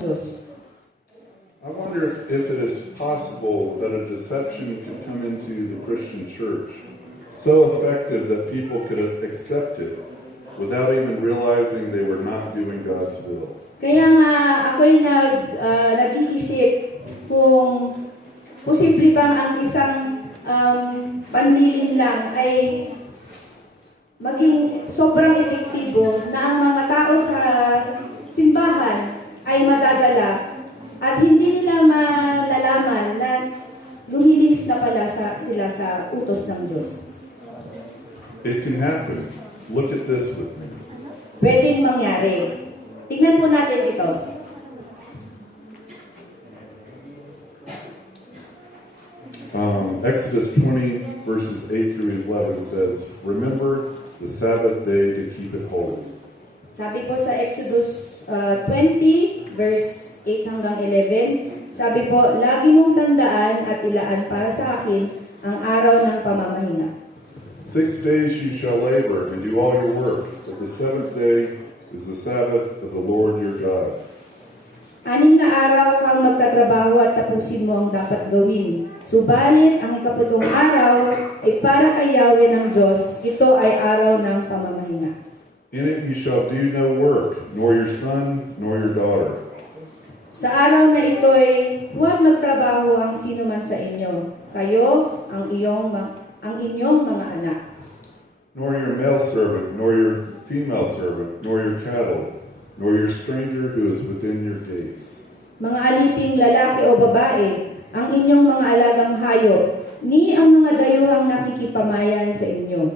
Diyos. I wonder if it is possible that a deception could come into the Christian church so effective that people could accept it without even realizing they were not doing God's will. Kaya nga ako'y nag-iisip kung posible bang ang isang panlilin lang ay maging sobrang epektibo na ang mga tao sa simbahan ay madadala at hindi nila malalaman na lumilis na pala sila sa utos ng Diyos. It can happen. Look at this with me. Pwedeng mangyari. Tignan po natin ito. Exodus 20 verses 8 through 11 says, "Remember the Sabbath day to keep it holy." Sabi po sa Exodus 20, verse 8 hanggang 11, sabi po, lagi mong tandaan at ilaan para sa akin ang araw ng pamamahinga. 6 days you shall labor and do all your work, but the seventh day is the Sabbath of the Lord your God. 6 na araw kang magtatrabaho at tapusin mo ang dapat gawin. Subalit, ang 10 araw ay para kay Yahweh ng Diyos. Ito ay araw ng pamamahinga. In it you shall do no work, nor your son, nor your daughter. Sa araw na ito ay huwag magtrabaho ang sino man sa inyo. Kayo, ang inyong mga anak. Nor your male servant, nor your female servant, nor your cattle, nor your stranger who is within your gates. Mga aliping lalaki o babae, ang inyong mga alagang hayop, ni ang mga dayuhang nakikipamayan sa inyo.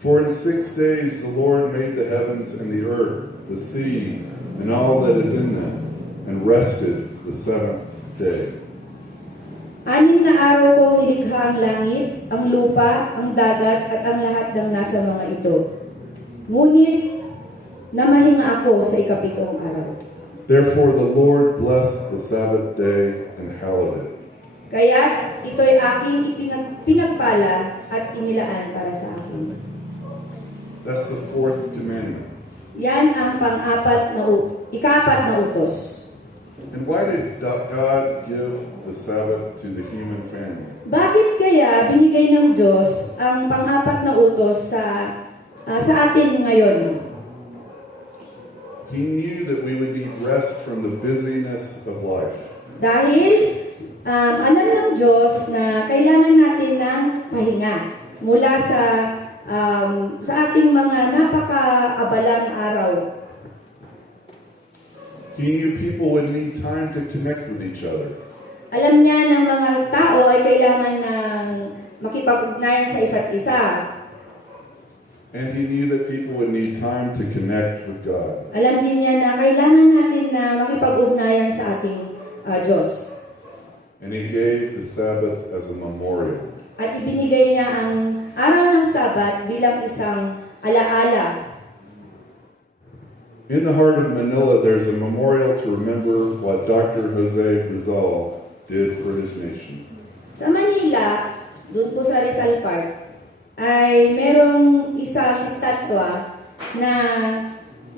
For in 6 days the Lord made the heavens and the earth, the sea, and all that is in them, and rested the seventh day. 6 na araw kong nilikha ang langit, ang lupa, ang dagat, at ang lahat ng nasa mga ito. Ngunit, namahinga ako sa 7 araw. Therefore the Lord blessed the Sabbath day and hallowed it. Kaya ito'y aking pinagpala at inilaan para sa akin. That's the fourth commandment. Yan ang ika-4 na utos. And why did God give the Sabbath to the human family? Bakit kaya binigay ng Diyos ang pang-4 na utos sa atin ngayon? He knew that we would need rest from the busyness of life. Dahil alam ng Diyos na kailangan natin ng pahinga mula sa ating mga napaka-abalang araw. He knew people would need time to connect with each other. Alam niya ng mga tao ay kailangan ng makipag-ugnayan sa isa't isa. And he knew that people would need time to connect with God. Alam din niya na kailangan natin na makipag-ugnayan sa ating Diyos. And he gave the Sabbath as a memorial. At ibinigay niya ang araw ng Sabat bilang isang alaala. In the heart of Manila, there's a memorial to remember what Dr. Jose Rizal did for his nation. Sa Manila, doon po sa Rizal Park, ay merong isang estatwa na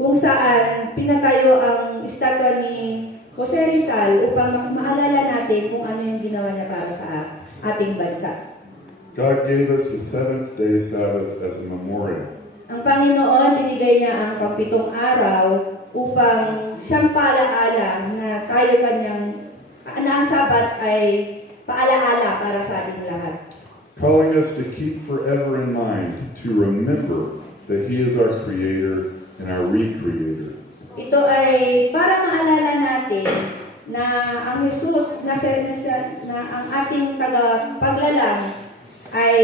kung saan pinatayo ang estatwa ni Jose Rizal upang maalala natin kung ano yung ginawa niya para sa ating bansa. God gave us the seventh-day Sabbath as a memorial. Ang Panginoon, binigay niya ang 7 araw upang siyang paalaala na tayo kanyang, na ang Sabat ay paalaala para sa ating lahat. Calling us to keep forever in mind, to remember that He is our Creator and our Recreator. Ito ay para maalala natin na ang Jesus, na ang ating tagapaglalang ay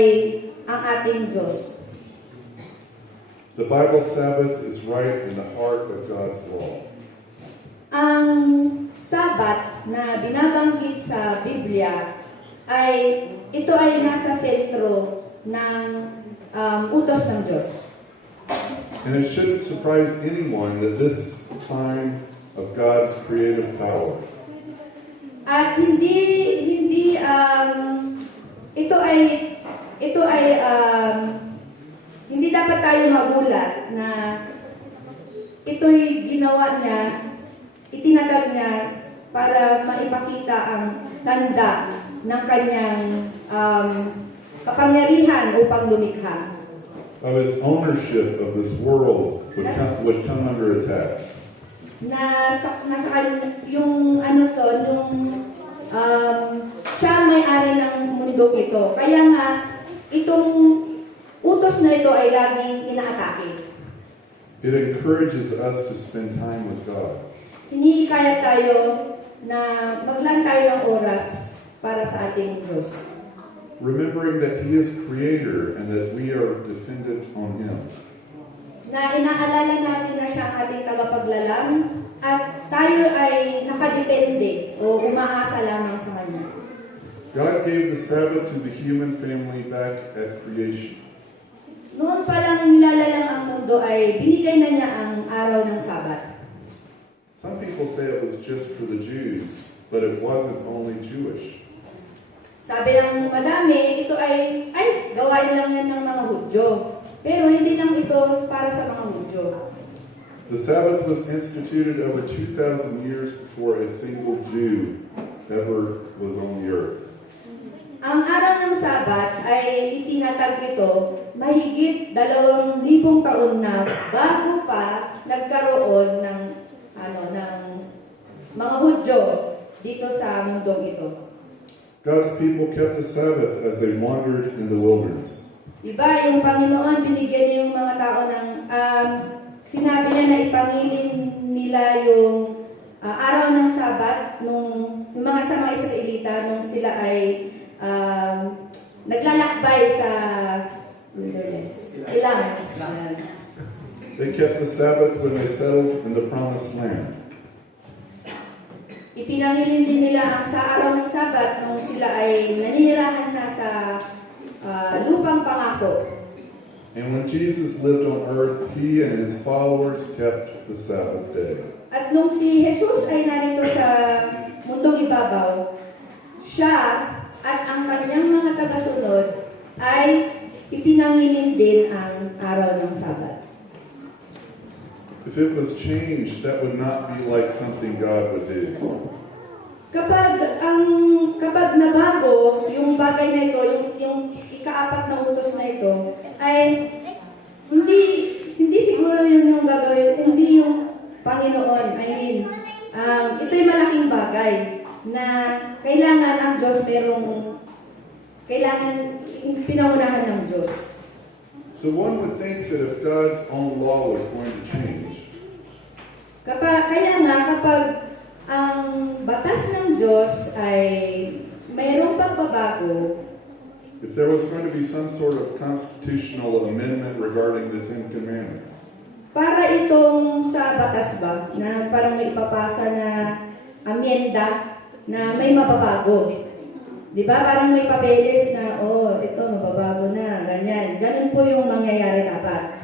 ang ating Diyos. The Bible Sabbath is right in the heart of God's law. Ang Sabat na binabanggit sa Biblia ay ito ay nasa sentro ng utos ng Diyos. And it shouldn't surprise anyone that this sign of God's creative power At hindi hindi dapat tayo magulat na ito'y ginawa niya itinatag niya para maipakita ang tanda ng kanyang kapangyarihan upang lumikha. Of his ownership of this world would come under attack. Nasa kanya, yung ano to, nung siya may-ari ng mundong ito. Kaya nga, itong utos na ito ay laging inaatake. It encourages us to spend time with God. Hinihikayat tayo na maglaan tayo ng oras para sa ating Diyos. Remembering that He is Creator and that we are dependent on Him. Na inaalala natin na siya ang ating tagapaglalang at tayo ay nakadepende o umaasa lamang sa Kanya. God gave the Sabbath to the human family back at creation. Noon pa lang nilalalang ang mundo ay binigay na niya ang araw ng Sabat. Some people say it was just for the Jews, but it wasn't only Jewish. Sabi ng madami, ito ay gawain lang yan ng mga Hudyo. Pero hindi lang ito para sa mga Hudyo. The Sabbath was instituted over 2,000 years before a single Jew ever was on the earth. Ang araw ng Sabat ay itinatag ito mahigit 2,000 taon na bago pa nagkaroon ng mga Hudyo dito sa mundong ito. God's people kept the Sabbath as they wandered in the wilderness. Diba, yung Panginoon, binigyan niya yung mga tao ng, sinabi niya na ipangilin nila yung araw ng Sabat yung mga Israelita nung sila ay naglalakbay sa wilderness. Ilang. They kept the Sabbath when they settled in the Promised Land. Ipinangilin din nila ang sa araw ng Sabat nung sila ay nanirahan na sa lupang pangako. And when Jesus lived on earth, He and His followers kept the Sabbath day. At nung si Jesus ay narito sa mundong ibabaw, siya at ang kanyang mga tagasunod ay ipinangilin din ang araw ng Sabat. If it was changed, that would not be like something God would do. Kapag nabago yung bagay na ito, yung ikaapat na utos na ito, ay hindi siguro yun yung gagawin, hindi yung Panginoon. Ito'y malaking bagay na kailangan ang Diyos kailangan pinangunahan ng Diyos. So one would think that if God's own law was going to change, Kaya nga, kapag ang batas ng Diyos ay mayroong pagbabago, if there was going to be some sort of constitutional amendment regarding the Ten Commandments, para itong sa batas ba, na parang may ipapasa na amyenda na may mababago. Di ba? Parang may papeles na, ito, mababago na, ganyan. Ganun po yung mangyayari dapat.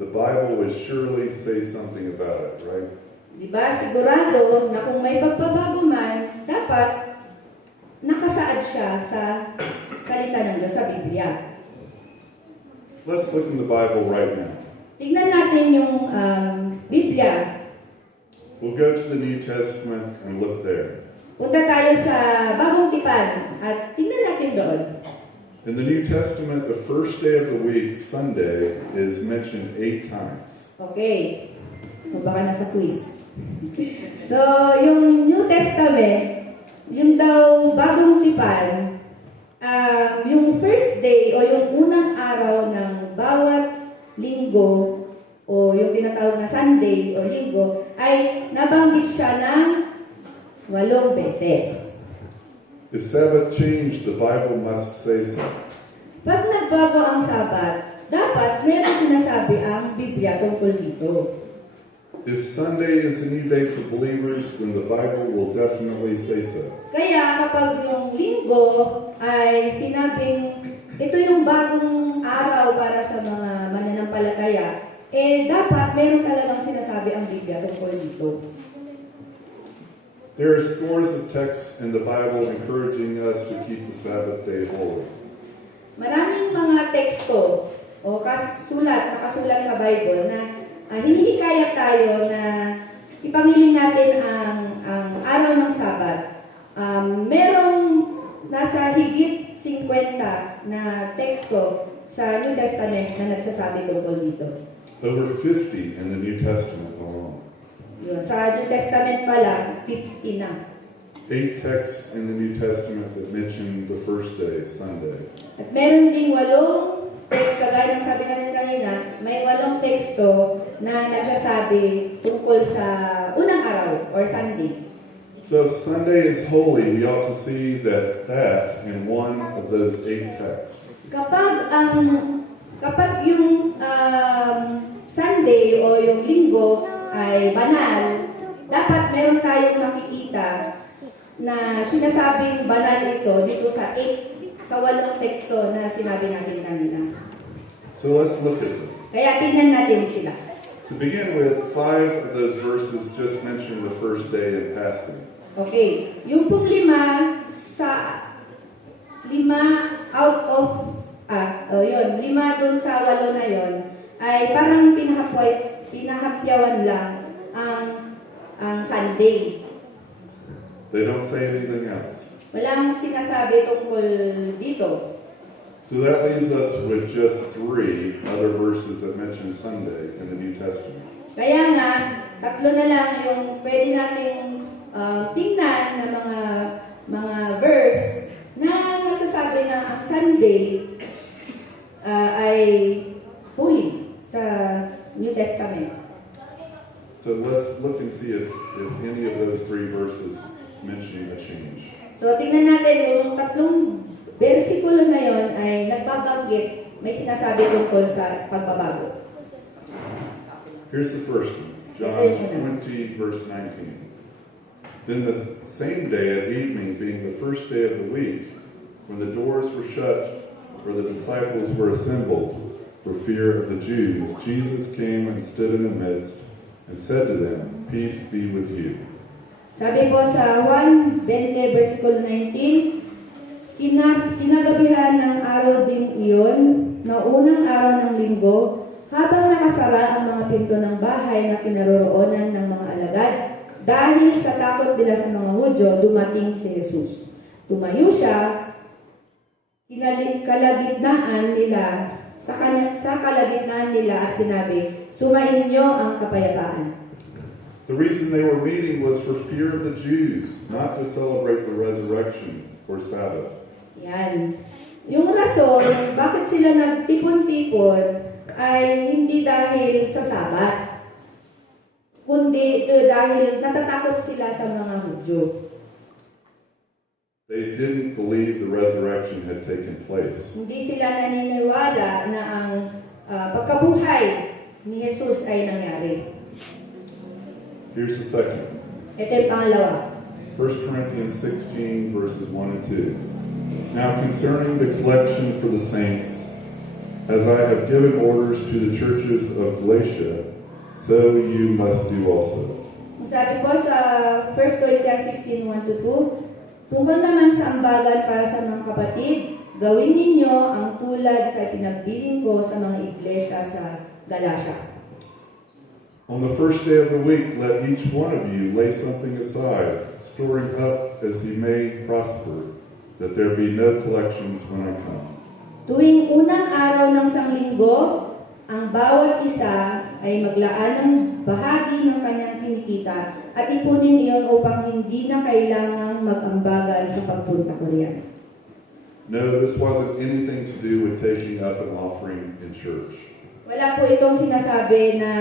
the Bible would surely say something about it, right? Di ba? Sigurado na kung may pagbabago man, dapat nakasaad siya sa salita ng Diyos sa Biblia. Let's look in the Bible right now. Tignan natin yung Biblia. We'll go to the New Testament and look there. Punta tayo sa Bagong Tipan at tignan natin doon. In the New Testament, the first day of the week, Sunday, is mentioned 8 times. Okay. O baka nasa quiz. So, yung New Testament, yung daw Bagong Tipan, yung first day o yung unang araw ng bawat linggo o yung tinatawag na Sunday o linggo ay nabanggit siya ng 8 beses. If Sabbath changed, the Bible must say so. Pag nagbago ang Sabat, dapat meron sinasabi ang Biblia tungkol dito. If Sunday is a new day for believers, then the Bible will definitely say so. Kaya kapag yung linggo ay sinabing ito yung bagong araw para sa mga mananampalataya, dapat meron talagang sinasabi ang Biblia tungkol dito. There are scores of texts in the Bible encouraging us to keep the Sabbath day holy. Maraming mga teksto o nakasulat sa Bible na hinihikayat tayo na ipangiling natin ang araw ng Sabat. Merong nasa higit 50 na teksto sa New Testament na nagsasabi tungkol dito. Over 50 in the New Testament alone. Yun, sa New Testament pala, 50 na. 8 texts in the New Testament that mention the first day, Sunday. At meron ding 8 teksto, gaya ng sabi natin kanina, may 8 teksto na nagsasabi tungkol sa unang araw or Sunday. So if Sunday is holy, we ought to see that in one of those 8 texts. Kapag yung Sunday o yung linggo ay banal, dapat meron tayong makikita na sinasabing banal ito dito sa 8 teksto na sinabi natin kanina. So let's look at them. Kaya tingnan natin sila. To begin with, 5 of those verses just mention the first day in passing. Okay, yung pong 5 out of 5 dun sa 8 na yon ay parang pinahapyawan lang ang Sunday. They don't say anything else. Walang sinasabi tungkol dito. So that leaves us with just 3 other verses that mention Sunday in the New Testament. Kaya nga, 3 na lang yung pwede nating tingnan na mga verse na nagsasabi na ang Sunday ay holy sa New Testament. So let's look and see if any of those 3 verses mention a change. So tingnan natin yung 3 versikulo na yon ay nagbabanggit, may sinasabi tungkol sa pagbabago. Here's the first one, John 20, verse 19. Then the same day at evening, being the first day of the week, when the doors were shut, where the disciples were assembled for fear of the Jews, Jesus came and stood in the midst and said to them, "Peace be with you." Sabi po sa 1:20 versikulo 19, kinagabihan ng araw din iyon, na unang araw ng linggo, habang nakasara ang mga pinto ng bahay na pinaroroonan ng mga alagad, dahil sa takot nila sa mga Hudyo, dumating si Jesus. Tumayo siya, kalagitnaan nila, sa kalagitnaan nila at sinabi, "Sumainyo ang kapayapaan." The reason they were meeting was for fear of the Jews, not to celebrate the resurrection or Sabbath. Yan. Yung rason, bakit sila nagtipon-tipon ay hindi dahil sa Sabat, kundi dahil natatakot sila sa mga Hudyo. They didn't believe the resurrection had taken place. Hindi sila naniniwala na ang pagkabuhay ni Jesus ay nangyari. Here's the second. Ito yung pangalawa. 1 Corinthians 16, verses 1 and 2. Now concerning the collection for the saints, as I have given orders to the churches of Galatia, so you must do also. Sabi po sa 1 Corinthians 16, 1-2, tungkol naman sa ambagan para sa mga kapatid, gawin ninyo ang tulad sa pinagbiling ko sa mga iglesia sa Galatia. On the first day of the week, let each one of you lay something aside, storing up as he may prosper, that there be no collections when I come. Tuwing unang araw ng sanglinggo, ang bawat isa ay maglaan ng bahagi ng kanyang kinikita at ipunin iyon upang hindi na kailangang mag-ambagan sa pagpunta ko riyan. No, this wasn't anything to do with taking up an offering in church. Wala po itong sinasabi na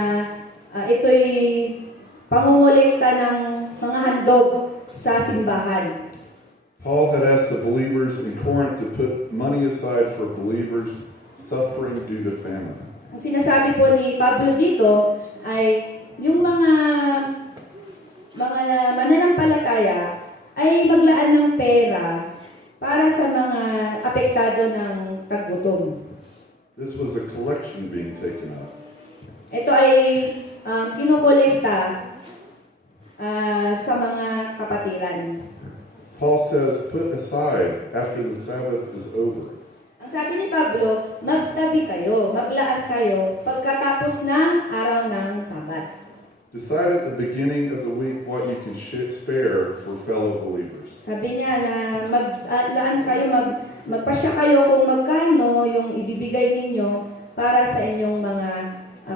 ito'y pangungulekta ng mga handog sa simbahan. Paul had asked the believers in Corinth to put money aside for believers suffering due to famine. Ang sinasabi po ni Pablo dito ay yung mga mananampalataya ay maglaan ng pera para sa mga apektado ng taggutom. This was a collection being taken up. Ito ay kinukolekta sa mga kapatiran. Paul says, put aside after the Sabbath is over. Ang sabi ni Pablo, magtabi kayo, maglaan kayo pagkatapos ng araw ng Sabat. Decide at the beginning of the week what you can spare for fellow believers. Sabi niya na magpasya kayo kung magkano yung ibibigay ninyo para sa inyong mga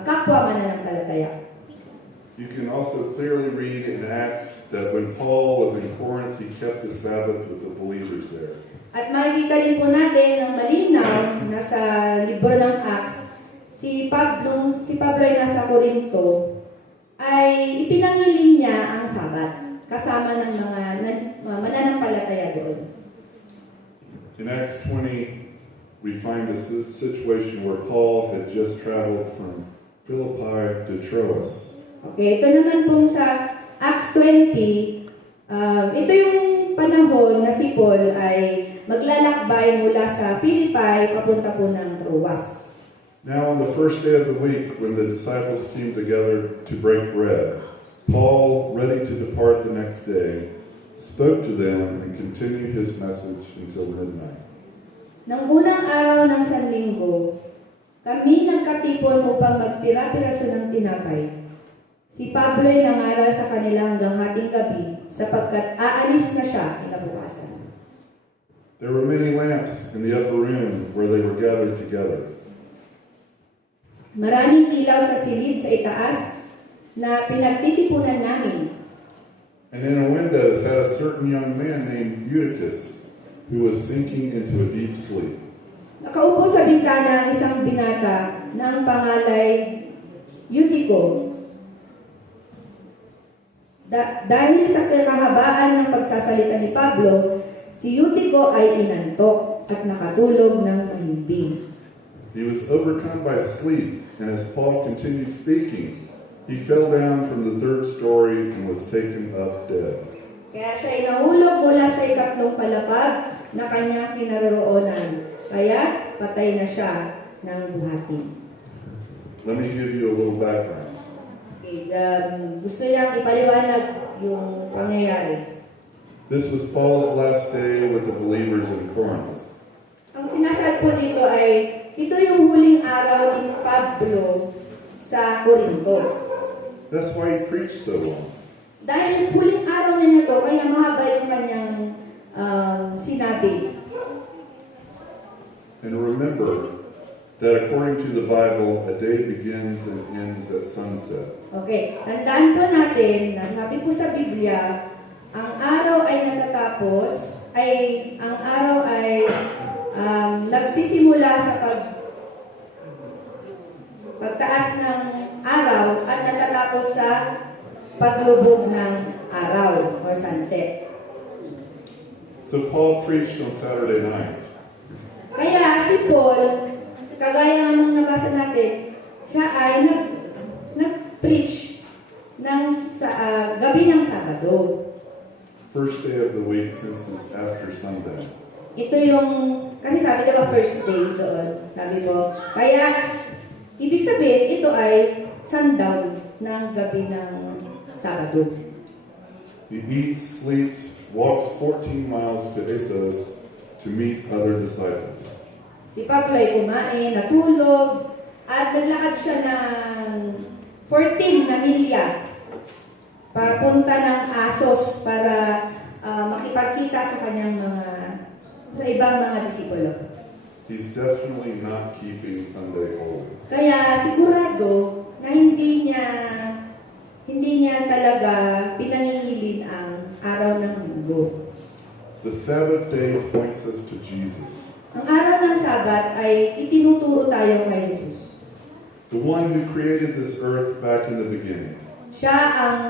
kapwa mananampalataya. You can also clearly read in Acts that when Paul was in Corinth, he kept the Sabbath with the believers there. At makikita rin po natin ng malinaw na sa libro ng Acts, si Pablo ay nasa Corinto, ay ipinangiling niya ang Sabat kasama ng mga mananampalataya doon. In Acts 20, we find a situation where Paul had just traveled from Philippi to Troas. Okay, ito naman pong sa Acts 20, ito yung panahon na si Paul ay maglalakbay mula sa Philippi papunta po ng Troas. Now on the first day of the week, when the disciples came together to break bread, Paul, ready to depart the next day, spoke to them and continued his message until midnight. Nang unang araw ng Sanlinggo, kami nagkatipon upang magpira-piraso ng tinapay. Si Pablo ay nangaral sa kanila hanggang hating gabi sapagkat aalis na siya kinabukasan. There were many lamps in the upper room where they were gathered together. Maraming ilaw sa silid sa itaas na pinagtitipunan namin. And in a window sat a certain young man named Eutychus, who was sinking into a deep sleep. Nakaupo sa bintana ang isang binata na ang pangalay Eutico. Dahil sa kahabaan ng pagsasalita ni Pablo, si Eutico ay inantok at nakatulog ng mahimbing. He was overcome by sleep, and as Paul continued speaking, he fell down from the third story and was taken up dead. Kaya siya ay nahulog mula sa ikatlong palapag na kanyang kinaroroonan. Kaya patay na siya ng buhatin. Let me give you a little background. Okay, gusto niyang ipaliwanag yung pangyayari. This was Paul's last day with the believers in Corinth. Ang sinasaad po dito ay ito yung huling araw ni Pablo sa Corinto. That's why he preached so long. Dahil yung huling araw niya to, kaya mahaba yung kanyang sinabi. And remember that according to the Bible, a day begins and ends at sunset. Okay, tandaan po natin na sabi po sa Biblia, ang araw ay nagsisimula sa pagtaas ng araw at natatapos sa paglubog ng araw or sunset. So Paul preached on Saturday night. Kaya si Paul, kagaya nga nung nabasa natin, siya ay nag-preach gabi ng Sabado. First day of the week since it's after Sunday. Ito yung, kasi sabi diba first day doon, sabi mo. Kaya, ibig sabihin, ito ay sundown ng gabi ng Sabado. He eats, sleeps, walks 14 miles to Assos to meet other disciples. Si Pablo ay kumain, natulog, at naglakad siya ng 14 na milya papunta ng Assos para makipagkita sa kanyang sa ibang mga disipulo. He's definitely not keeping Sunday holy. Kaya sigurado na hindi niya talaga pinangingilin ang araw ng Linggo. The Sabbath day points us to Jesus, Ang araw ng Sabat ay itinuturo tayo kay Jesus. the one who created this earth back in the beginning. Siya ang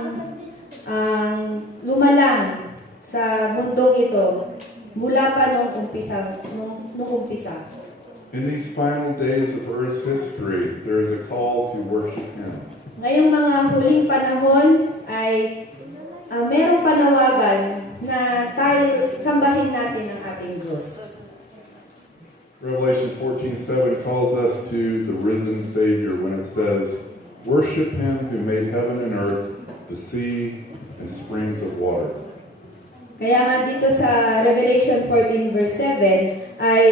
lumalang sa mundong ito mula pa nung umpisa. In these final days of Earth's history, there is a call to worship Him. Ngayong mga huling panahon ay merong panawagan na tayo sambahin natin ang ating Diyos. Revelation 14:7 calls us to the risen Savior when it says, "Worship Him who made heaven and earth, the sea, and springs of water." Kaya nga dito sa Revelation 14 verse 7 ay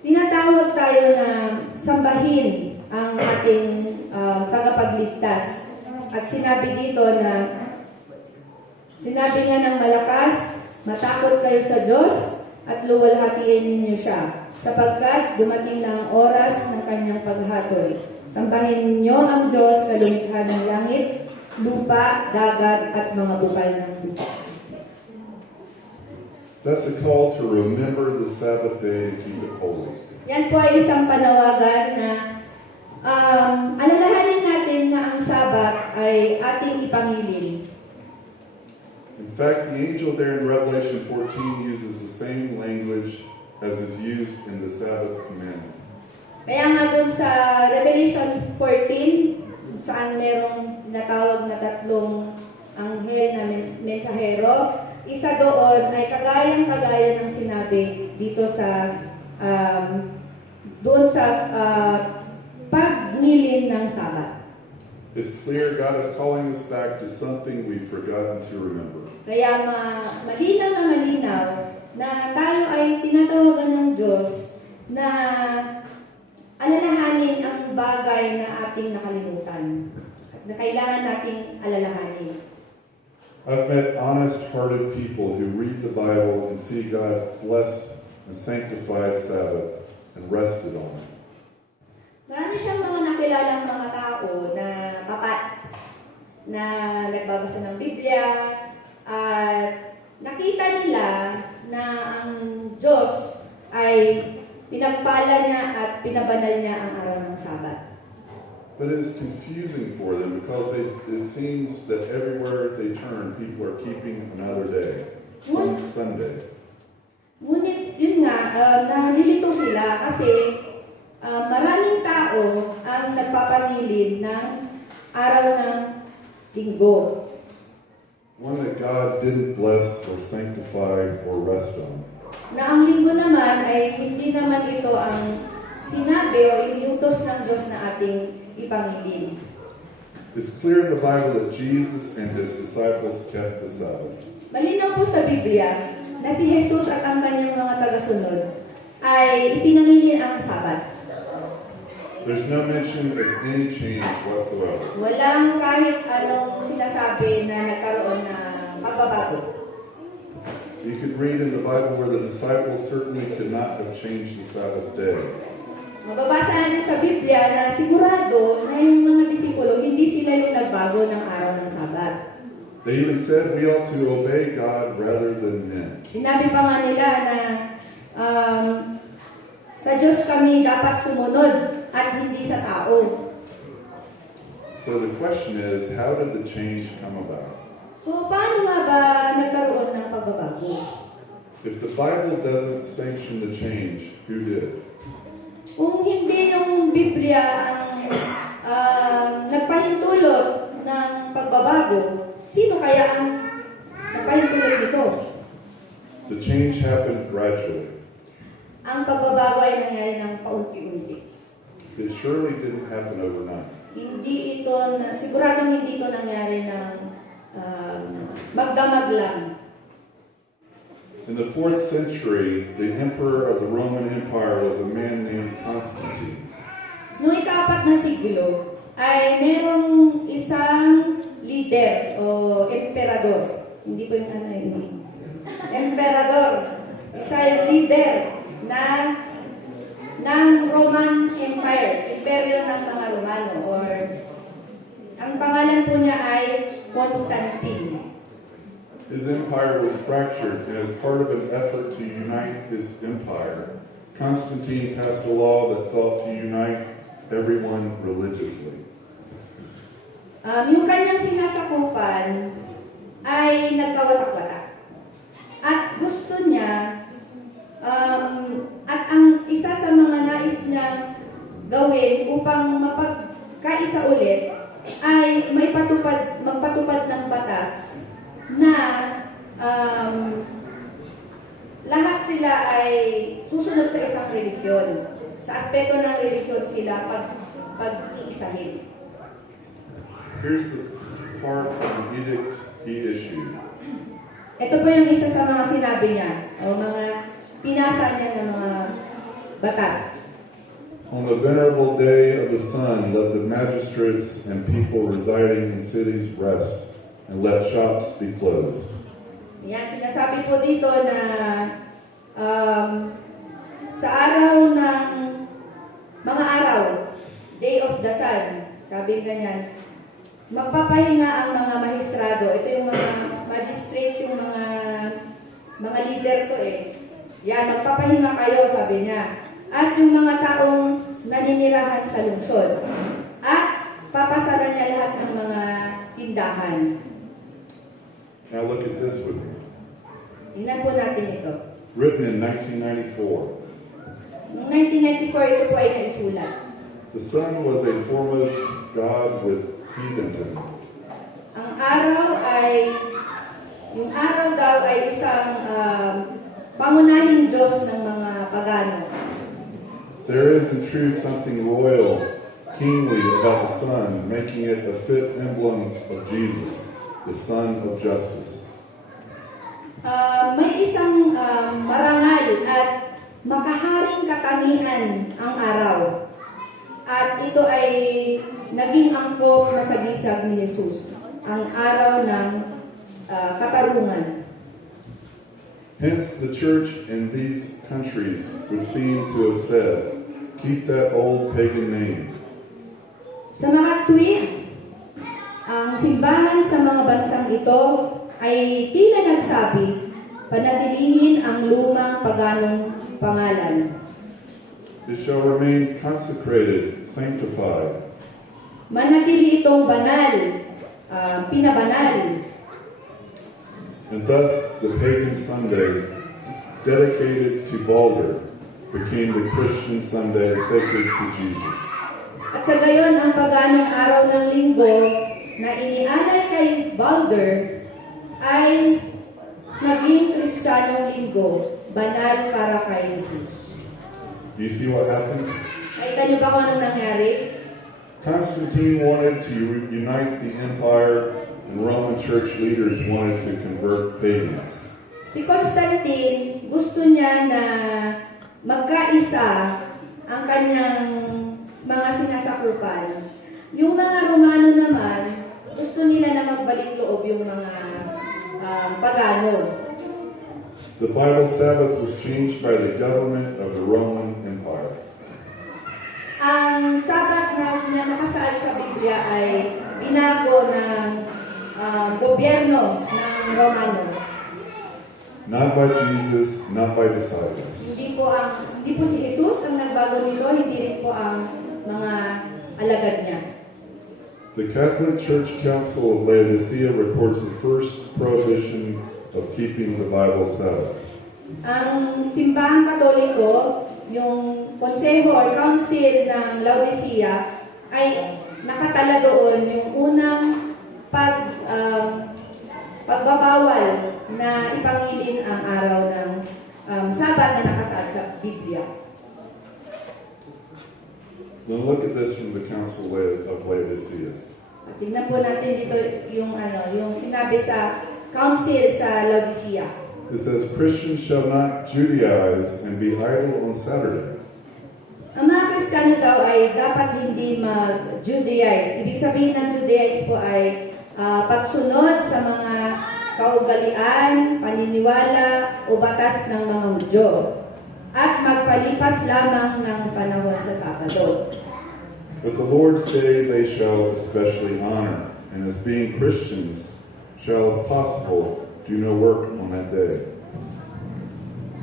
tinatawag tayo na sambahin ang ating tagapagligtas at sinabi dito na, sinabi niya ng malakas, matakot kayo sa Diyos at luwalhatiin ninyo siya, sapagkat dumating na ang oras ng kanyang paghatol. Sambahin ninyo ang Diyos na lumikha ng langit, lupa, dagat at mga bukal ng lupa. That's a call to remember the Sabbath day and keep it holy. Yan po ay isang panawagan na alalahanin natin na ang Sabat ay ating ipangilin. In fact, the angel there in Revelation 14 uses the same language as is used in the Sabbath commandment. Kaya nga doon sa Revelation 14, saan merong tinatawag na tatlong anghel na mensahero, isa doon ay kagayang-kagaya ng sinabi dito sa doon sa pagnilin ng Sabat. It's clear God is calling us back to something we've forgotten to remember. Kaya malinaw na malinaw na tayo ay tinatawagan ng Diyos na alalahanin ang bagay na ating nakalimutan. Na kailangan nating alalahanin. I've met honest-hearted people who read the Bible and see God blessed and sanctified Sabbath and rested on it. Marami siyang mga nakilalang mga tao na tapat, na nagbabasa ng Biblia, at nakita nila na ang Diyos ay pinagpala niya at pinabanal niya ang araw ng Sabat. But it is confusing for them because it seems that everywhere they turn, people are keeping another day, Sunday. Ngunit yun nga, nalilito sila kasi maraming tao ang nagpapangilin ng araw ng Linggo. One that God didn't bless or sanctify or rest on. Na ang Linggo naman ay hindi naman ito ang sinabi o iniutos ng Diyos na ating ipangilin. It's clear in the Bible that Jesus and his disciples kept the Sabbath. Malinaw po sa Biblia na si Jesus at ang kanyang mga tagasunod ay ipinangilin ang Sabat. There's no mention of any change whatsoever. Walang kahit anong sinasabi na nagkaroon na pagbabago. You could read in the Bible where the disciples certainly could not have changed the Sabbath day. Mababasa natin sa Biblia na sigurado na yung mga disipulo, hindi sila yung nagbago ng araw ng Sabat. They even said we ought to obey God rather than men. Sinabi pa nga nila na sa Diyos kami dapat sumunod at hindi sa tao. So the question is, how did the change come about? So paano nga ba nagkaroon ng pagbabago? If the Bible doesn't sanction the change, who did? Kung hindi yung Biblia ang nagpahintulot ng pagbabago, sino kaya ang nagpahintulot nito? The change happened gradually. Ang pagbabago ay nangyari ng paunti-unti. It surely didn't happen overnight. Hindi ito, siguradong hindi ito nangyari ng magdamag lang. In the 4th century, the emperor of the Roman Empire was a man named Constantine. Noong ika-4 na siglo, ay merong isang leader o emperador. Hindi po yung ano yun. Emperador. Isa yung leader ng Roman Empire. Imperyo ng mga Romano. Or ang pangalan po niya ay Constantine. His empire was fractured, and as part of an effort to unite his empire, Constantine passed a law that sought to unite everyone religiously. Yung kanyang sinasakupan ay nagkawatak-watak. At gusto niya, at ang isa sa mga nais niyang gawin upang mapagkaisa ulit ay may magpatupad ng batas na lahat sila ay susunod sa isang religiyon. Sa aspeto ng religiyon sila pag-iisahin. Here's the part of the edict he issued. Ito po yung isa sa mga sinabi niya o mga pinasa niya ng mga batas. On the venerable day of the sun, let the magistrates and people residing in cities rest, and let shops be closed. Yan, sinasabi po dito na sa araw ng mga araw, day of the sun, sabi ganyan, magpapahinga ang mga mahistrado. Ito yung mga magistrates, yung mga leader ko eh. Yan, magpapahinga kayo, sabi niya. At yung mga taong naninirahan sa lungsod. At papasara niya lahat ng mga tindahan. Now look at this with me. Tingnan po natin ito. Written in 1994, Noong 1994, ito po ay naisulat. the sun was a foremost god with heathendom. Yung araw daw ay isang pangunahing Diyos ng mga pagano. There is in truth something royal, kingly about the sun, making it a fit emblem of Jesus, the Son of Justice. May isang marangal at makaharing katangian ang araw. At ito ay naging angkop na sagisag ni Jesus, ang araw ng katarungan. Hence, the church in these countries would seem to have said, keep that old pagan name. Sa mga tweet, ang simbahan sa mga bansang ito ay tila nagsabi, panatilihin ang lumang paganong pangalan. It shall remain consecrated, sanctified. Manatili itong banal, pinabanal. And thus, the pagan Sunday, dedicated to Balder, became the Christian Sunday sacred to Jesus. At sa gayon, ang paganong araw ng linggo na inialay kay Balder ay naging Kristiyanong linggo, banal para kay Jesus. Do you see what happened? Nakita niyo ba kung anong nangyari? Constantine wanted to unite the empire, and Roman church leaders wanted to convert pagans. Si Constantine, gusto niya na magkaisa ang kanyang mga sinasakupan. Yung mga Romano naman, gusto nila na magbalik loob yung mga pagano. The Bible Sabbath was changed by the government of the Roman Empire. Ang Sabat na nakasaad sa Biblia ay binago ng gobyerno ng Romano. Not by Jesus, not by disciples. Hindi po si Jesus ang nagbago nito, hindi rin po ang mga alagad niya. The Catholic Church Council of Laodicea records the first prohibition of keeping the Bible Sabbath. Ang simbahang Katoliko, yung konseho or council ng Laodicea ay nakatala doon yung unang pagbabawal na ipangilin ang araw ng Sabat na nakasaad sa Biblia. Then look at this from the Council of Laodicea. At tingnan po natin dito yung sinabi sa council sa Laodicea. It says, Christians shall not Judaize and be idle on Saturday. Ang mga Kristiyano daw ay dapat hindi mag-Judaize. Ibig sabihin ng Judaize po ay pagsunod sa mga kaugalian, paniniwala o batas ng mga Hudyo at magpalipas lamang ng panahon sa Sabado. But the Lord's day they shall especially honor, and as being Christians shall, if possible, do no work on that day.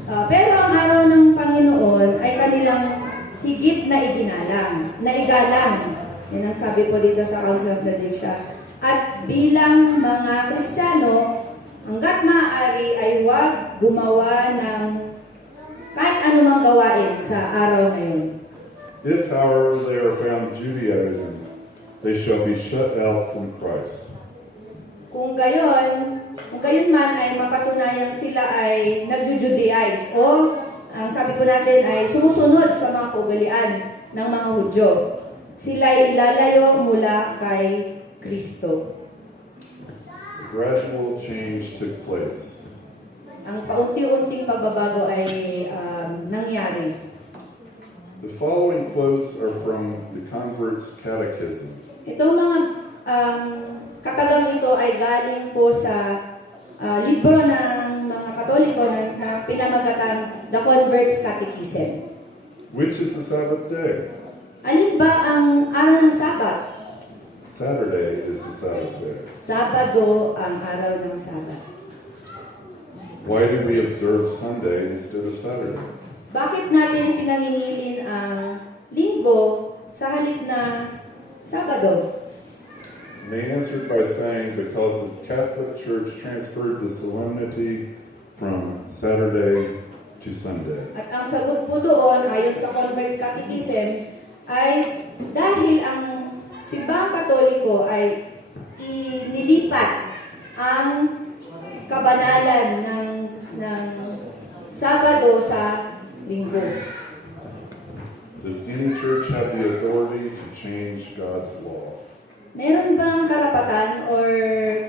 Pero ang araw ng Panginoon ay kanilang higit na igalang. Yan ang sabi po dito sa Council of Laodicea. At bilang mga Kristiyano, hanggat maaari ay huwag gumawa ng kahit anumang gawain sa araw na yun. If, however, they are found Judaizing, they shall be shut out from Christ. Kung gayon man ay mapatunayan sila ay nag-Judaize o ang sabi ko natin ay sumusunod sa mga kaugalian ng mga Hudyo. Sila ay ilalayo mula kay Kristo. A gradual change took place. Ang paunti-unting pagbabago ay nangyari. The following quotes are from the Convert's Catechism. Itong mga katagang ito ay galing po sa libro ng mga Katoliko na pinamagatang The Convert's Catechism. Which is the Sabbath day? Alin ba ang araw ng Sabat? Saturday is the Sabbath day. Sabado ang araw ng Sabat. Why do we observe Sunday instead of Saturday? Bakit natin pinangingilin ang linggo sa halip na Sabado? And they answered by saying because the Catholic Church transferred the solemnity from Saturday to Sunday. At ang sagot po doon, ayon sa Convert's Catechism, ay dahil ang simbahang Katoliko ay inilipat ang kabanalan ng Sabado sa Linggo. Does any church have the authority to change God's law? Meron bang karapatan or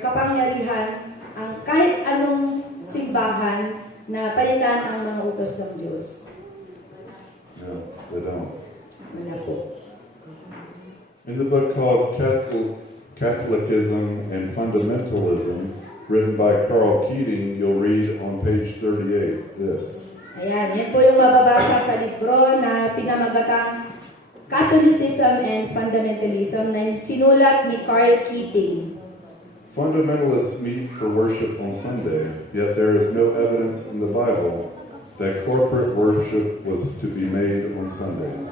kapangyarihan ang kahit anong simbahan na palitan ang mga utos ng Diyos? No, they don't. Wala po. In the book called Catholicism and Fundamentalism, written by Carl Keating, you'll read on page 38 this. Ayan, yan po yung mababasa sa libro na pinamagatang Catholicism and Fundamentalism na sinulat ni Carl Keating. Fundamentalists meet for worship on Sunday, yet there is no evidence in the Bible that corporate worship was to be made on Sundays.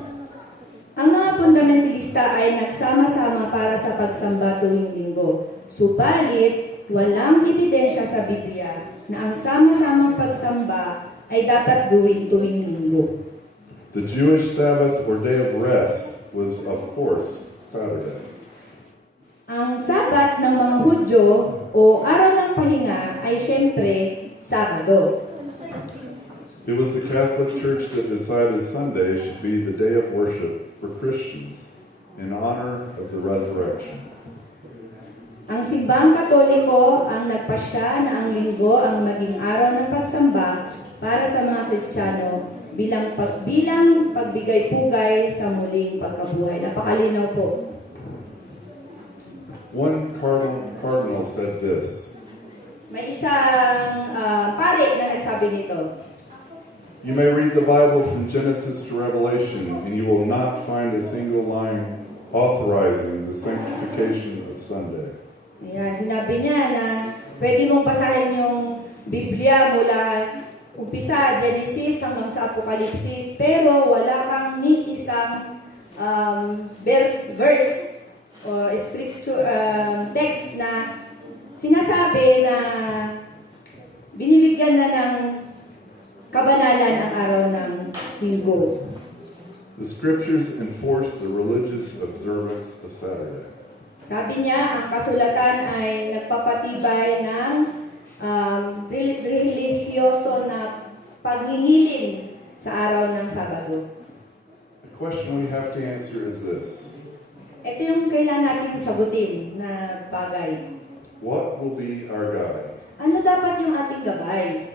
Ang mga fundamentalista ay nagsama-sama para sa pagsamba tuwing linggo. Subalit, walang ebidensya sa Biblia na ang sama-samang pagsamba ay dapat gawin tuwing linggo. The Jewish Sabbath or day of rest was, of course, Saturday. Ang Sabat ng mga Hudyo o araw ng pahinga ay siyempre Sabado. It was the Catholic Church that decided Sunday should be the day of worship for Christians in honor of the resurrection. Ang simbahang Katoliko ang nagpasya na ang linggo ang maging araw ng pagsamba para sa mga Kristiyano bilang pagbigay-pugay sa muling pagkabuhay. Napakalinaw po. One cardinal said this, May isang pare na nagsabi nito, "You may read the Bible from Genesis to Revelation, and you will not find a single line authorizing the sanctification of Sunday." ayan, sinabi niya na pwede mong basahin yung Biblia mula umpisa, Genesis hanggang sa Apokalipsis, pero wala kang ni isang verse o scripture text na sinasabi na binibigyan na ng kabanalan ang araw ng linggo. The scriptures enforce the religious observance of Saturday. Sabi niya, ang kasulatan ay nagpapatibay ng religyoso na pagngingilin sa araw ng Sabado. The question we have to answer is this: Ito yung kailangan natin sagutin na bagay. what will be our guide? Ano dapat yung ating gabay?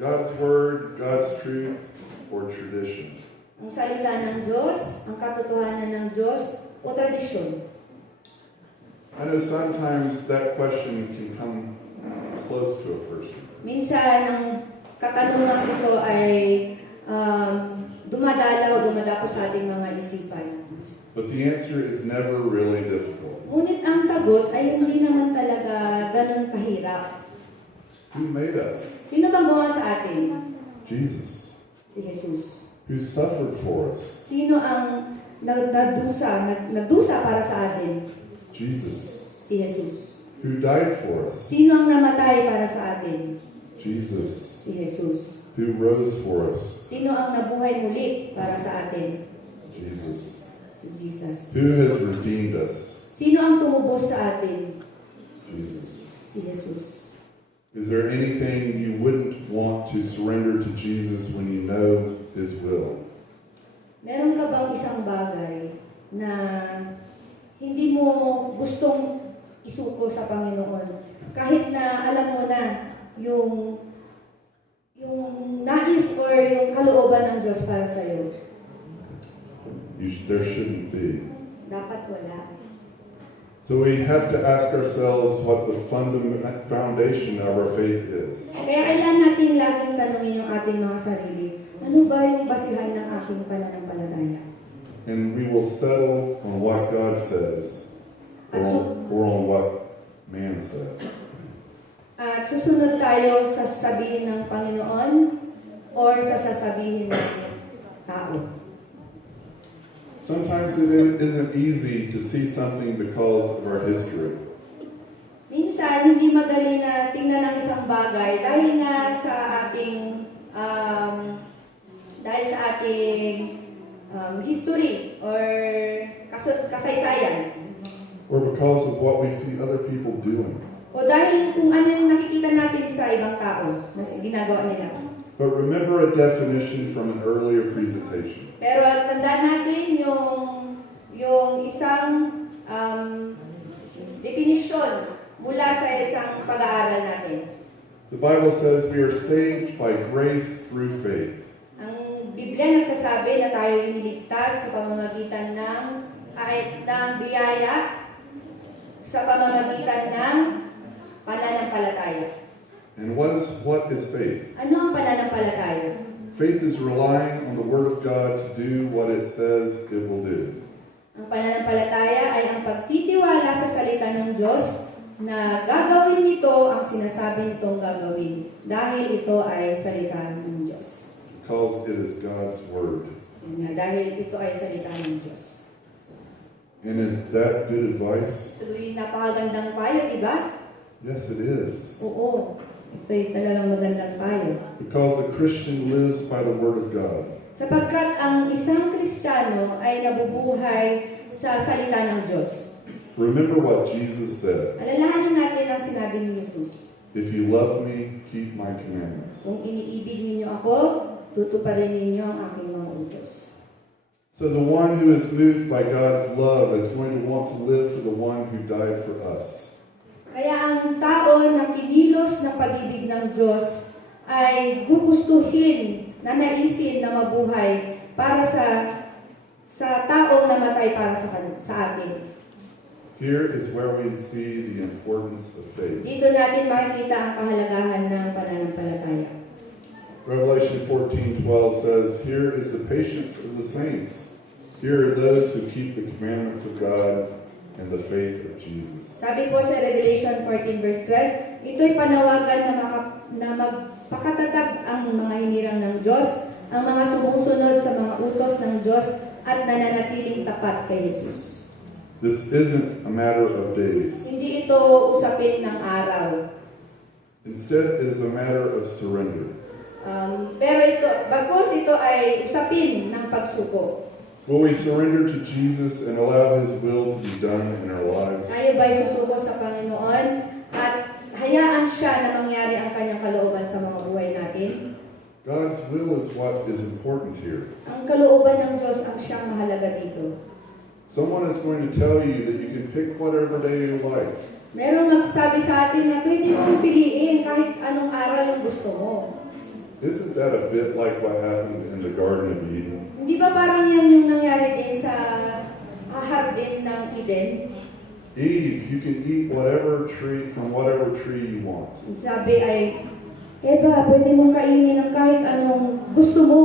God's word, God's truth, or tradition? Ang salita ng Diyos, ang katotohanan ng Diyos, o tradisyon? I know sometimes that question can come close to a person. Minsan, ang katanungan ito ay dumadapo sa ating mga isipan. But the answer is never really difficult. Ngunit ang sagot ay hindi naman talaga ganun kahirap. Who made us? Sino bang gawa sa atin? Jesus. Si Jesus. Who suffered for us? Sino ang nagdusa para sa atin? Jesus. Si Jesus. Who died for us? Sino ang namatay para sa atin? Jesus. Si Jesus. Who rose for us? Sino ang nabuhay muli para sa atin? Jesus. Si Jesus. Who has redeemed us? Sino ang tumubos sa atin? Jesus. Si Jesus. Is there anything you wouldn't want to surrender to Jesus when you know His will? Meron ka bang isang bagay na hindi mo gustong isuko sa Panginoon? Kahit na alam mo na yung nais or yung kalooban ng Diyos para sa iyo. there shouldn't be. Dapat wala. So we have to ask ourselves what the foundation of our faith is. Kaya kailangan natin laging tanungin yung ating mga sarili. Ano ba yung basihan ng aking pananampalataya? And we will settle on what God says or on what man says. At susunod tayo sa sasabihin ng Panginoon or sa sasabihin ng tao. Sometimes it isn't easy to see something because of our history. Minsan, hindi madali na tingnan ang isang bagay dahil nga sa ating history or kasaysayan. Or because of what we see other people doing. O dahil kung ano yung nakikita natin sa ibang tao na ginagawa nila. But remember a definition from an earlier presentation. Pero tandaan natin yung isang definisyon mula sa isang pag-aaral natin. The Bible says we are saved by grace through faith. Ang Biblia nagsasabi na tayo iniligtas sa pamamagitan ng biyaya, sa pamamagitan ng pananampalataya. And what is faith? Ano ang pananampalataya? Faith is relying on the Word of God to do what it says it will do. Ang pananampalataya ay ang pagtitiwala sa salita ng Diyos na gagawin nito ang sinasabi nitong gagawin dahil ito ay salita ng Diyos. Because it is God's Word. Dahil ito ay salita ng Diyos. And is that good advice? Ito'y napakagandang payo, diba? Yes, it is. Oo. Ito'y talagang magandang payo. Because a Christian lives by the Word of God. Sapagkat ang isang Kristiyano ay nabubuhay sa salita ng Diyos. Remember what Jesus said. Alalahanin natin ang sinabi ni Jesus. If you love me, keep my commandments. Kung iniibig ninyo ako, tutuparin ninyo ang aking mga utos. So the one who is moved by God's love is going to want to live for the one who died for us. Kaya ang tao na kinilos ng pag-ibig ng Diyos ay gugustuhin na naisin na mabuhay para sa taong namatay para sa atin. Here is where we see the importance of faith. Dito natin makikita ang kahalagahan ng pananampalataya. Revelation 14:12 says, "Here is the patience of the saints. Here are those who keep the commandments of God and the faith of Jesus." Sabi po sa Revelation 14 verse 12, ito'y panawagan na magpakatatag ang mga hinirang ng Diyos, ang mga sumusunod sa mga utos ng Diyos at nananatiling tapat kay Jesus. This isn't a matter of days. Hindi ito usapin ng araw. Instead, it is a matter of surrender. Pero bagkus ito ay usapin ng pagsuko. Will we surrender to Jesus and allow His will to be done in our lives? Tayo ba'y susuko sa Panginoon at hayaan siya na mangyari ang kanyang kalooban sa mga buhay natin? God's will is what is important here. Ang kalooban ng Diyos ang siyang mahalaga dito. Someone is going to tell you that you can pick whatever day you like. Merong magsasabi sa atin na pwede mong piliin kahit anong araw yung gusto mo. Isn't that a bit like what happened in the Garden of Eden? Hindi ba parang yan yung nangyari din sa hardin ng Eden? Eve, you can eat whatever tree from whatever tree you want. Sabi ay, Eva, pwede mong kainin ang kahit anong gusto mo.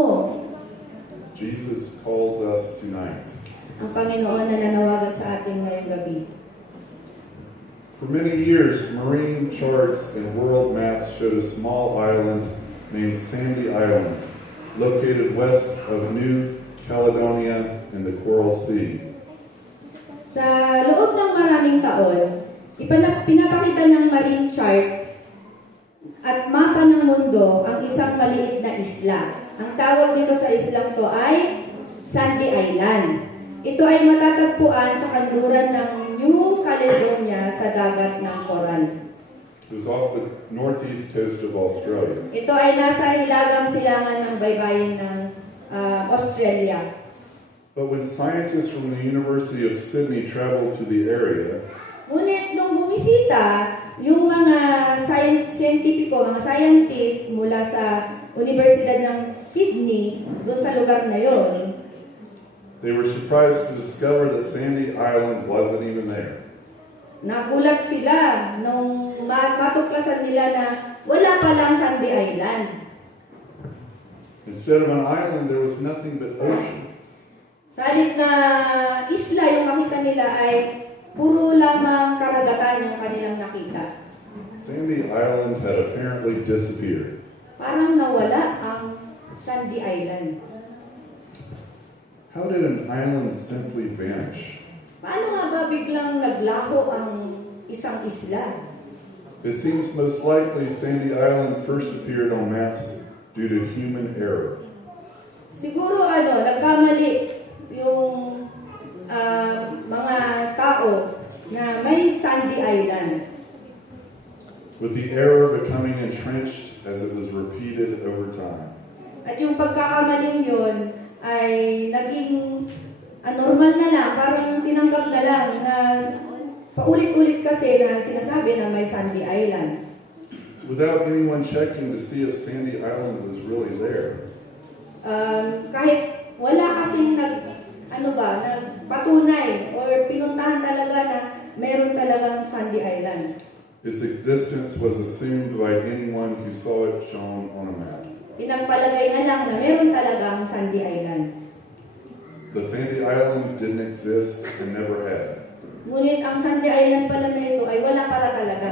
Jesus calls us tonight. Ang Panginoon na nanawagan sa atin ngayong gabi. For many years, marine charts and world maps showed a small island named Sandy Island, located west of New Caledonia in the Coral Sea. Sa loob ng maraming taon, pinapakita ng marine chart at mapa ng mundo ang isang maliit na isla. Ang tawag dito sa islang to ay Sandy Island. Ito ay matatagpuan sa kanluran ng New Caledonia sa dagat ng Coral. It was off the northeast coast of Australia. Ito ay nasa hilagang silangan ng baybayin ng Australia. But when scientists from the University of Sydney traveled to the area, Ngunit nung bumisita, yung mga mga scientist mula sa Universidad ng Sydney, doon sa lugar na yon, They were surprised to discover that Sandy Island wasn't even there. Nagulat sila nung matuklasan nila na wala palang Sandy Island. Instead of an island, there was nothing but ocean. Sa halip na isla yung makita nila ay puro lamang karagatan yung kanilang nakita. Sandy Island had apparently disappeared. Parang nawala ang Sandy Island. How did an island simply vanish? Paano nga ba biglang naglaho ang isang isla? It seems most likely Sandy Island first appeared on maps due to human error. Siguro nagkamali yung mga tao na may Sandy Island. With the error becoming entrenched as it was repeated over time. At yung pagkakamaling yun ay naging normal na lang, parang tinanggap na lang na paulit-ulit kasi na sinasabi na may Sandy Island. Without anyone checking to see if Sandy Island was really there. Kahit wala kasing nagpatunay or pinuntahan talaga na meron talagang Sandy Island. Its existence was assumed by anyone who saw it shown on a map. Pinagpalagay na lang na meron talagang Sandy Island. The Sandy Island didn't exist and never had. Ngunit ang Sandy Island pala na ito ay wala pala talaga.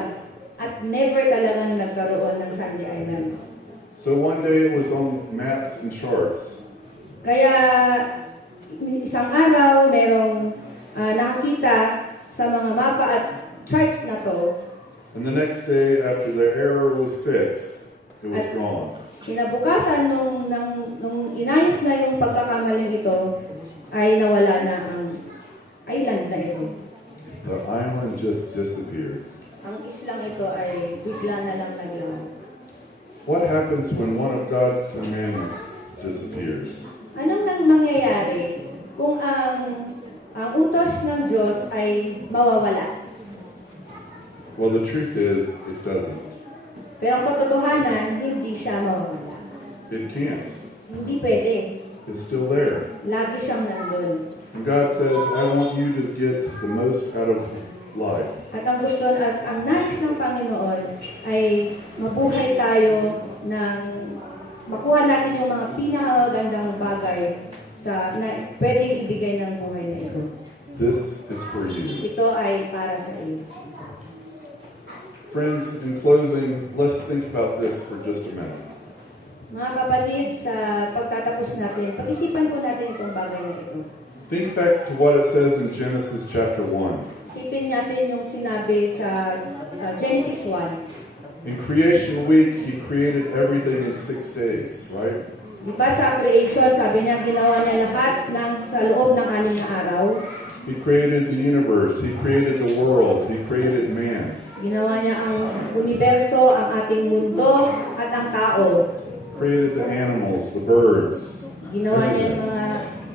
At never talagang nagkaroon ng Sandy Island. So one day it was on maps and charts. Kaya isang araw merong nakita sa mga mapa at charts na to. And the next day, after the error was fixed, it was gone. Kinabukasan nung inayos na yung pagkakamaling ito, ay nawala na ang island na ito. The island just disappeared. Ang islang ito ay bigla na lang naglaho. What happens when one of God's commandments disappears? Anong mangyayari kung ang utos ng Diyos ay mawawala? Well, the truth is, it doesn't. Pero ang katotohanan, hindi siya mawawala. It can't. Hindi pwede. It's still there. Lagi siyang nandun. And God says, I want you to get the most out of life. At ang gusto at ang nais ng Panginoon ay mabuhay tayo ng makuha natin yung mga pinakamagandang bagay na pwedeng ibigay ng buhay na ito. This is for you. Ito ay para sa iyo. Friends, in closing, let's think about this for just a minute. Mga kapatid, sa pagtatapos natin, pag-isipan po natin itong bagay na ito. Think back to what it says in Genesis chapter 1. Isipin natin yung sinabi sa Genesis 1. In creation week, he created everything in 6 days, right? Di ba sa creation, sabi niya, ginawa niya lahat sa loob ng 6 na araw. He created the universe, he created the world, he created man. Ginawa niya ang universo, ang ating mundo, at ang tao. Created the animals, the birds. Ginawa niya yung mga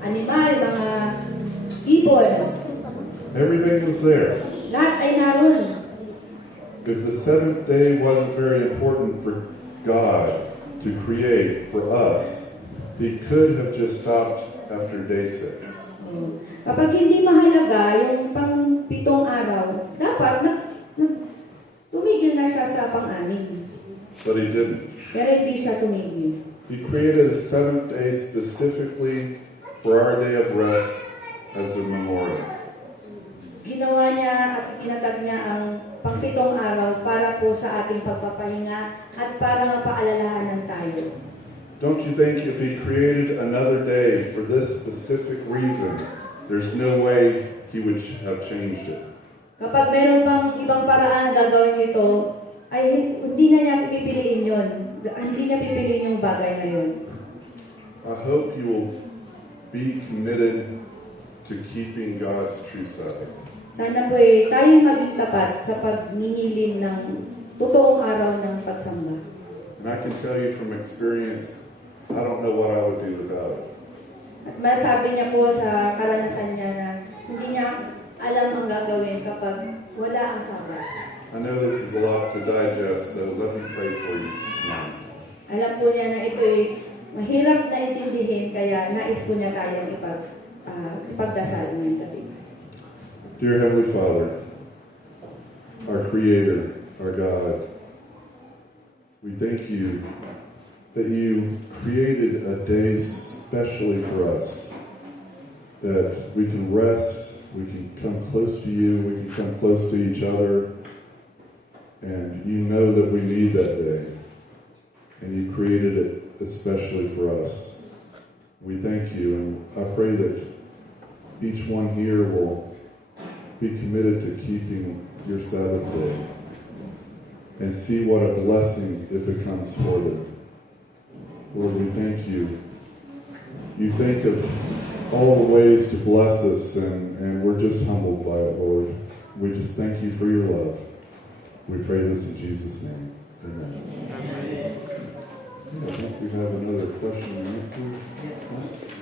animal, mga ibon. Everything was there. Lahat ay naroon. If the seventh day wasn't very important for God to create for us, he could have just stopped after day 6. Kapag hindi mahalaga yung pang-7 araw, dapat tumigil na siya sa pang-6. But he didn't. Pero hindi siya tumigil. He created a 7th day specifically for our day of rest as a memorial. Ginawa niya at inatag niya ang pang-7 araw para po sa ating pagpapahinga at para mapaalalahanan tayo. Don't you think if he created another day for this specific reason, there's no way he would have changed it? Kapag meron pang ibang paraan na gagawin ito, ay hindi na niya pipiliin yun. Hindi niya pipiliin yung bagay na yun. I hope you will be committed to keeping God's true Sabbath. Sana po tayo maging tapat sa pagninilin ng totoong araw ng pagsamba. And I can tell you from experience, I don't know what I would do without it. At masabi niya po sa karanasan niya na hindi niya alam ang gagawin kapag wala ang Sabat. I know this is a lot to digest, so let me pray for you tonight. Alam po niya na ito ay mahirap na intindihin, kaya nais po niya tayong pagdasal ng gabi. Dear Heavenly Father, our Creator, our God, we thank you that you created a day specially for us, that we can rest, we can come close to you, we can come close to each other, and you know that we need that day, and you created it especially for us. We thank you, and I pray that each one here will be committed to keeping your Sabbath day and see what a blessing it becomes for them. Lord, we thank you. You think of all the ways to bless us, and we're just humbled by it, Lord. We just thank you for your love. We pray this in Jesus' name. Amen. I think we have another question and answer.